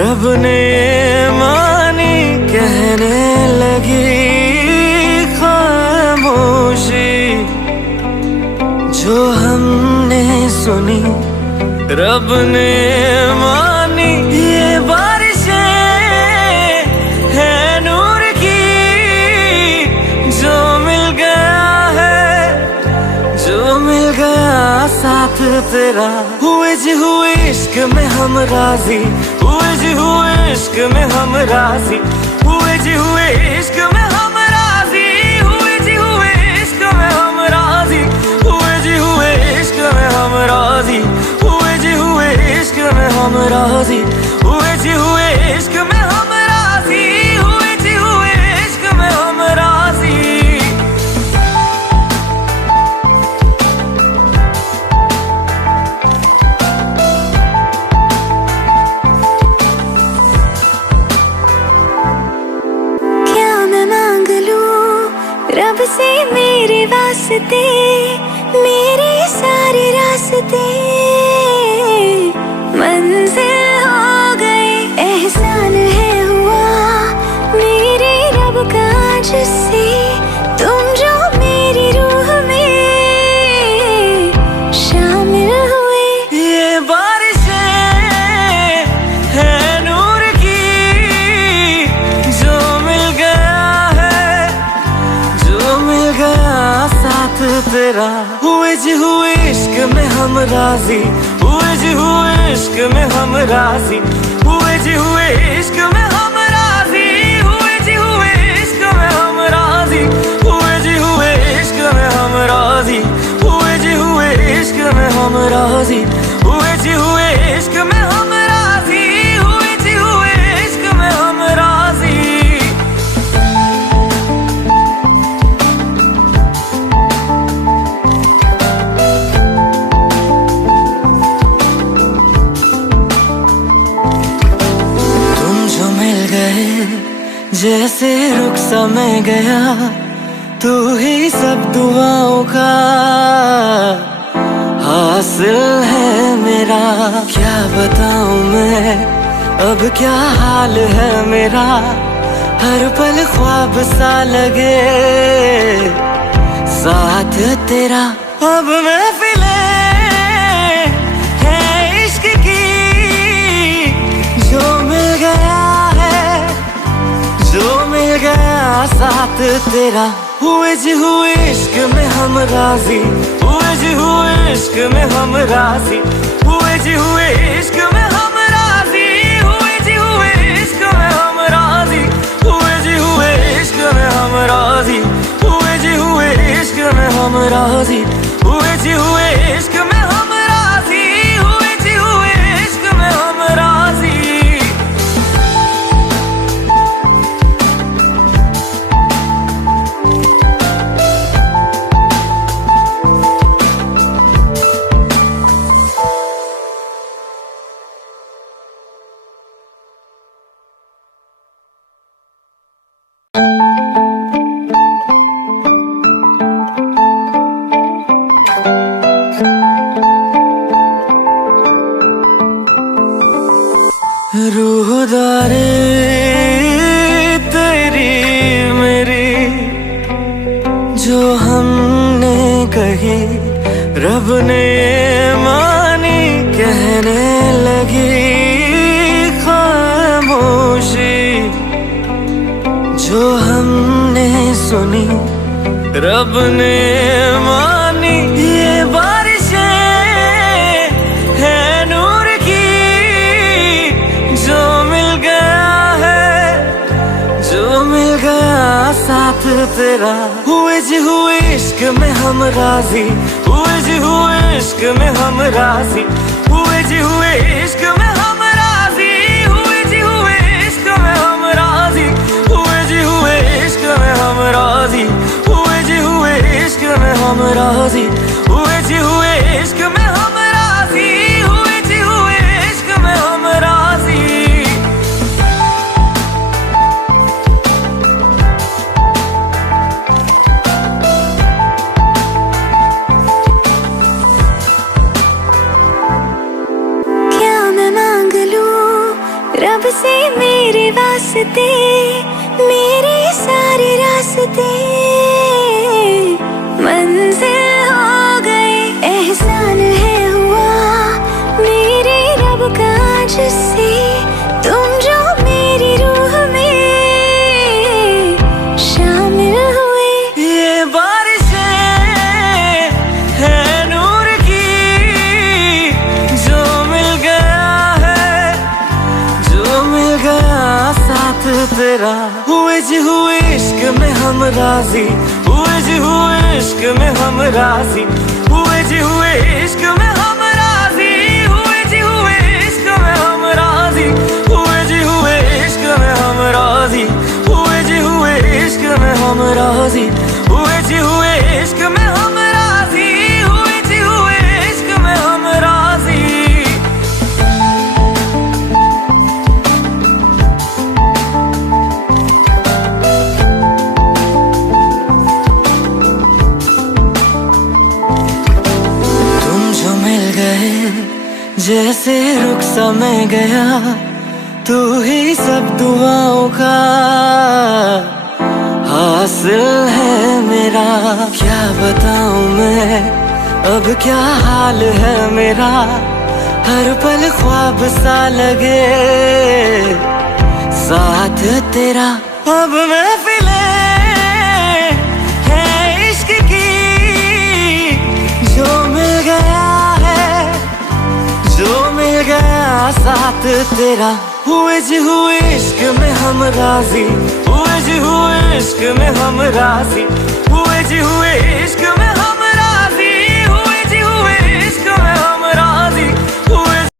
रब ने मानी कहने लगी खामोशी, जो हमने सुनी रब ने मानी। ये बारिशें है नूर की, जो मिल गया है, जो मिल गया साथ तेरा। हुए जी हुए इश्क में हम राजी, हुए जी हुए इश्क में हम राजी, हुए जी हुए इश्क में हम राजी, हुए जी हुए इश्क में हम राजी, हुए जी हुए इश्क में हम राजी, हुए जी हुए इश्क में हम राजी, हुए जी हुए इश्क में हम राजी, हुए जी हुए इश्क में हम राजी। रब से मेरे वास्ते, मेरे सारे रास्ते मंजिल हो गए। एहसान है हुआ मेरे रब का जिससे, तुम जो मेरी रूह में शामिल हुए। ये बारिशें है नूर की, जो मिल गया है, जो मिल गया साथ तेरा। हुए जी हुए इश्क में हम राजी, हुए जी हुए इश्क में हम राजी, हुए जी हुए इश्क में हम राजी, हुए जी हुए इश्क में हम राजी, हुए जी हुए इश्क में हम राजी, हुए जी हुए इश्क में हम राजी, हुए जी हुए इश्क में हम राजी, हुए जी हुए इश्क में हम राजी। जैसे रुख समय गया, तू ही सब दुआओं का हासिल है मेरा। क्या बताऊं मैं अब क्या हाल है मेरा, हर पल ख्वाब सा लगे साथ तेरा। अब महफिलें हैं इश्क की, जो मिल गया है, जो मिल गया साथ तेरा। हुए जी हुए इश्क में हम राजी, हुए जी हुए इश्क में हम राजी, हुए जी हुए इश्क में हम राजी, हुए जी हुए इश्क में हम राजी, हुए जी हुए इश्क में हम राजी, हुए जी हुए इश्क में हम राजी, हुए जी हुए इश्क में हम राजी, हुए जी हुए इश्क में हम राजी। रूहदारे तेरी मेरी, जो हमने कही रब ने मानी कहने लगी खामोशी, जो हमने सुनी रब ने मानी। ये बारिशें है नूर की, जो मिल गया है, जो मिल गया साथ तेरा। हुए जी हुए इश्क में हम राजी, हुए जी हुए इश्क में हम राजी, हुए जी हुए इश्क में हम राजी, हुए जी हुए इश्क में हम राजी, हुए जी हुए इश्क में हम राजी, हुए जी हुए इश्क में हम राजी, हुए जी हुए इश्क में हम राजी, हुए जी हुए इश्क में हम राजी। रास्ते, मेरे सारे रास्ते मंजिल हो गए। एहसान है हुआ मेरे रब का जिससे, तुम जो मेरी रूह में शामिल हुए। ये बारिशें हैं नूर की, जो मिल गया है, जो मिल गया साथ तेरा। हुए जी हुए इश्क में हम राजी, हुए जी हुए इश्क में हम राजी, हुए जी हुए इश्क में हम राजी, हुए जी हुए इश्क में हम राजी, हुए जी हुए इश्क में हम राजी, हुए जी हुए इश्क में हम राजी, हुए जी हुए इश्क में हम राजी, हुए जी हुए इश्क में हम राजी। तुम जो मिल गए जैसे रुख सा मैं गया, तू ही सब दुआओं का हासिल है मेरा। क्या बताऊं मैं अब क्या हाल है मेरा, हर पल ख्वाब सा लगे साथ तेरा। अब महफिलें हैं इश्क की, जो मिल गया है, जो मिल गया साथ तेरा। हुए जी हुए इश्क में हम राजी, हुए जी हुए इश्क में हम राजी, हुए जी हुए इश्क में